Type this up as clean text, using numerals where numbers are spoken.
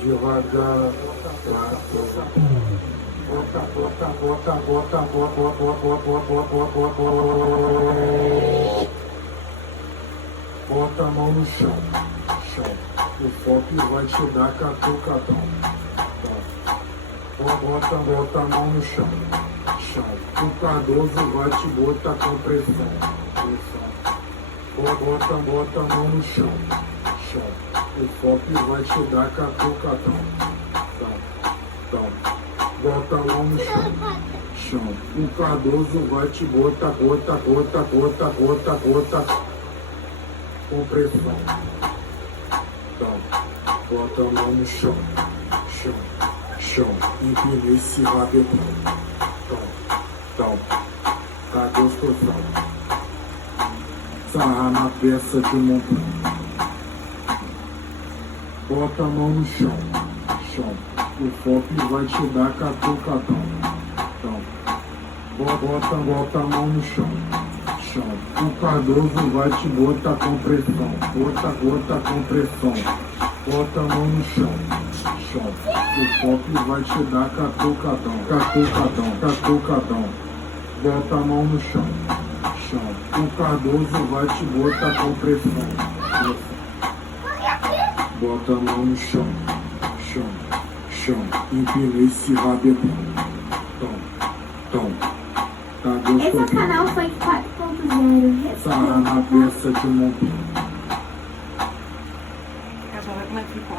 Devagar, bota a mão no chão, o foco vai te dar catucadão. Bota a mão no chão, o Cardoso vai te botar com pressão. Bota a mão no chão, o foco vai te dar catucadão. Bota a mão no chão, o Cardoso vai te botar gota, com pressão. Bota a mão no chão, empina esse rabetão. Tá gostosão. Sarra na peça de montão. Bota a mão no chão, o foco vai te dar catucadão. Bota a mão no chão, o Cardoso vai te botar com pressão. Bota com pressão. Bota a mão no chão, o foco vai te dar catucadão. Bota a mão no chão, o Cardoso vai te botar com pressão. Bota a mão no chão, empina esse rabetão. Tá gostoso. Esse canal foi 4.0. Sarra na peça de montão.